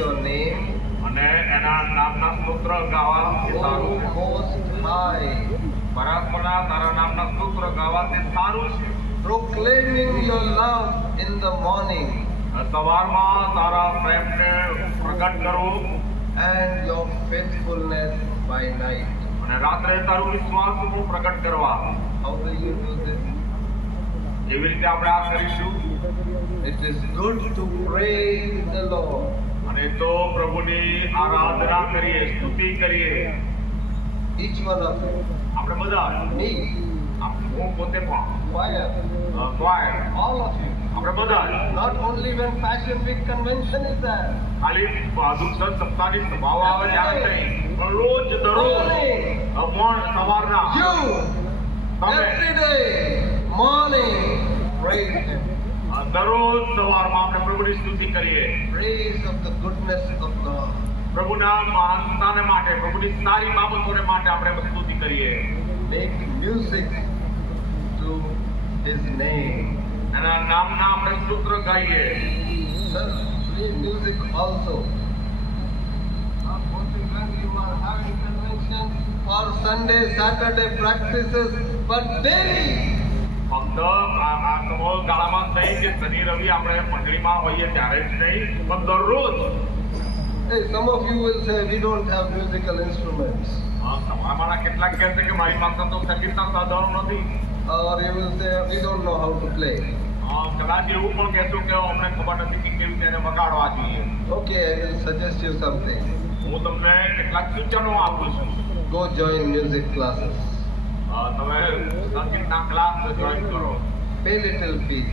your name, અને એના નામના સ્તોત્ર ગાવા એ O સારું છે. Most High, પરમાત્માના તારા નામના સ્તોત્ર ગાવા તે સારું છે. proclaiming your love in the morning સવારમાં તારા પ્રેમને પ્રગટ કરવું and your faithfulness by night. અને રાત્રે તારું વિશ્વાસનું પ્રગટ કરવા. How do you do this? એવી રીતે આપણે આ કરીશું. It is good to praise the Lord. અને તો પ્રભુની આરાધના કરીએ, સ્તુતિ કરીએ. Each one of you, આપણે બધા, me, હું પોતે પણ, choir, choir, all of you. આપણે બધા, Not only when Passion Week convention is there. ખાલી સાધુ સંત સપ્તાહની સભાઓ આવે ત્યારે નહીં, પણ રોજ દરરોજ સવારના You, તમે every day, morning, praise Him. દરરોજ સવારમાં આપણે પ્રભુની સ્તુતિ કરીએ. Praise of the goodness of God. પ્રભુના મહાનતાને માટે, પ્રભુની સારી બાબતોને માટે આપણે સ્તુતિ કરીએ. Make music to His name. એના નામના આપણે સ્તોત્ર ગાઈએ. Sir, play music also. Not only when you are having convention or Sunday, Saturday practices, but daily. ફક્ત આ ગાળામાં જ નહીં કે શનિ રવિ આપણે મંડળીમાં હોઈએ ત્યારે જ નહીં, પણ દરરોજ. Hey, some of you will say we don't have musical instruments. તમારા કેટલાક કહે છે કે મારી પાસે તો સંગીતના સાધનો નથી. Or you will say we don't know how to play. કદાચ એવું પણ કહેશો કે અમને ખબર નથી કે કેવી રીતે એને વગાડવા જોઈએ. Okay, I will suggest you something. હું તમને કેટલાક સૂચનો આપું છું. Go join music classes. તમે સંગીતના ક્લાસ જોઈન કરો. Pay little fees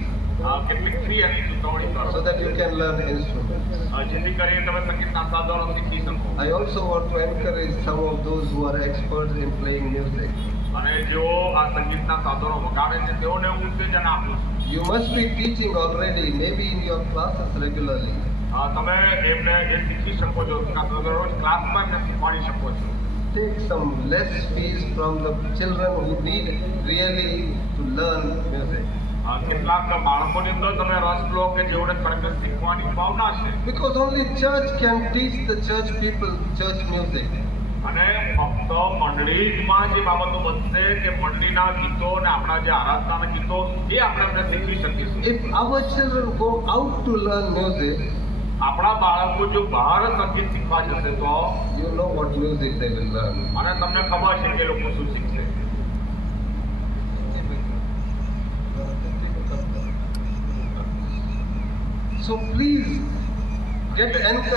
કેટલીક ફી એની ચૂકવણી કરો, so that you can learn instruments. જેથી કરીને તમે સંગીતના સાધનો શીખી શકો. I also want to encourage some of those who are experts in playing music. અને જેઓ આ સંગીતના સાધનો વગાડે છે તેઓને હું ઉત્તેજન આપું છું. You must be teaching already, maybe in your classes regularly. તમે એમને એ શીખી શકો છો, દરરોજ ક્લાસમાં એમને શીખવાડી શકો છો. Take some less fees from the children who need really to learn music. કેટલાક બાળકોની અંદર તમે રસ લો કે જેઓને ખરેખર શીખવાની ભાવના છે. Because only church can teach the church people church music. અને ફક્ત મંડળીમાં જે બાબતો બનશે કે મંડળીના ગીતો અને આપણા જે આરાધનાના ગીતો એ આપણે એમને શીખવી શકીશું. If our children go out to learn music, આપણા બાળકો જો બહાર સંગીત શીખવા જશે તો you know what music they will learn. અને તમને ખબર છે કે લોકો શું શીખશે. So please get encouraged.